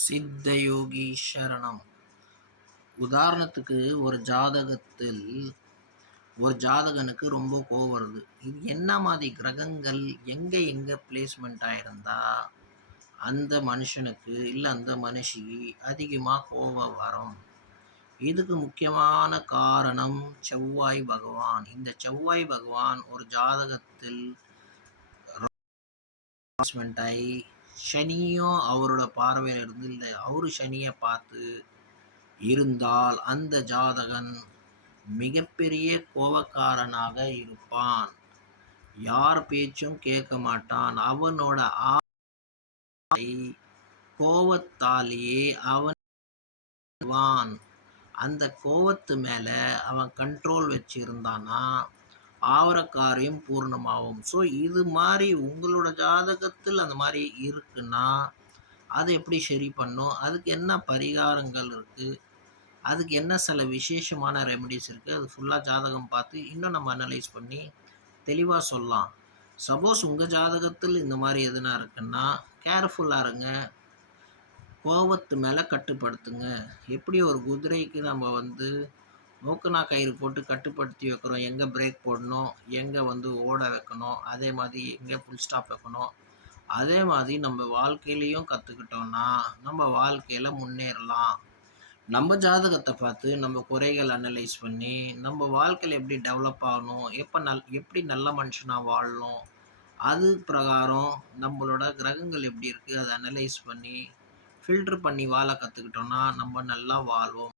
சித்தயோகி சரணம். உதாரணத்துக்கு ஒரு ஜாதகனுக்கு ரொம்ப கோவம் வருது. இது என்ன மாதிரி கிரகங்கள் எங்க எங்க பிளேஸ்மெண்ட் ஆயிருந்தா அந்த மனுஷனுக்கு இல்ல அந்த மனுஷிக்கு அதிகமா கோவம் வரும். இதுக்கு முக்கியமான காரணம் செவ்வாய் பகவான். இந்த செவ்வாய் பகவான் ஒரு ஜாதகத்தில் பிளேஸ்மெண்ட் ஆகி சனியும் அவரோட பார்வையில் இருந்து இல்லை அவரு சனியை பார்த்து இருந்தால் அந்த ஜாதகன் மிகப்பெரிய கோபக்காரனாக இருப்பான். யார் பேச்சும் கேட்க மாட்டான். அவனோட கோபத்தாலேயே அவன் அந்த கோபத்து மேல அவன் கண்ட்ரோல் வச்சிருந்தானா ஆவர காரியம் பூர்ணமாகும். ஸோ இது மாதிரி உங்களோட ஜாதகத்தில் அந்த மாதிரி இருக்குன்னா அதை எப்படி சரி பண்ணும், அதுக்கு என்ன பரிகாரங்கள் இருக்குது, அதுக்கு என்ன சில விசேஷமான ரெமெடிஸ் இருக்குது, அது ஃபுல்லாக ஜாதகம் பார்த்து இன்னும் நம்ம அனலைஸ் பண்ணி தெளிவாக சொல்லலாம். சப்போஸ் உங்கள் ஜாதகத்தில் இந்த மாதிரி எதுனா இருக்குன்னா கேர்ஃபுல்லாக இருங்க. கோபத்து மேலே கட்டுப்படுத்துங்க. எப்படி ஒரு குதிரைக்கு நம்ம நோக்குனா கயிறு போட்டு கட்டுப்படுத்தி வைக்கிறோம், எங்கே பிரேக் போடணும், எங்கே ஓட வைக்கணும், அதே மாதிரி எங்கே ஃபுல் ஸ்டாப் வைக்கணும், அதே மாதிரி நம்ம வாழ்க்கையிலையும் கற்றுக்கிட்டோம்னா நம்ம வாழ்க்கையில் முன்னேறலாம். நம்ம ஜாதகத்தை பார்த்து நம்ம குறைகள் அனலைஸ் பண்ணி நம்ம வாழ்க்கையில் எப்படி டெவலப் ஆகணும், எப்படி நல்ல மனுஷனாக வாழணும், அது பிரகாரம் நம்மளோட கிரகங்கள் எப்படி இருக்குது அதை அனலைஸ் பண்ணி ஃபில்ட்ரு பண்ணி வாழ கற்றுக்கிட்டோம்னா நம்ம நல்லா வாழ்வோம்.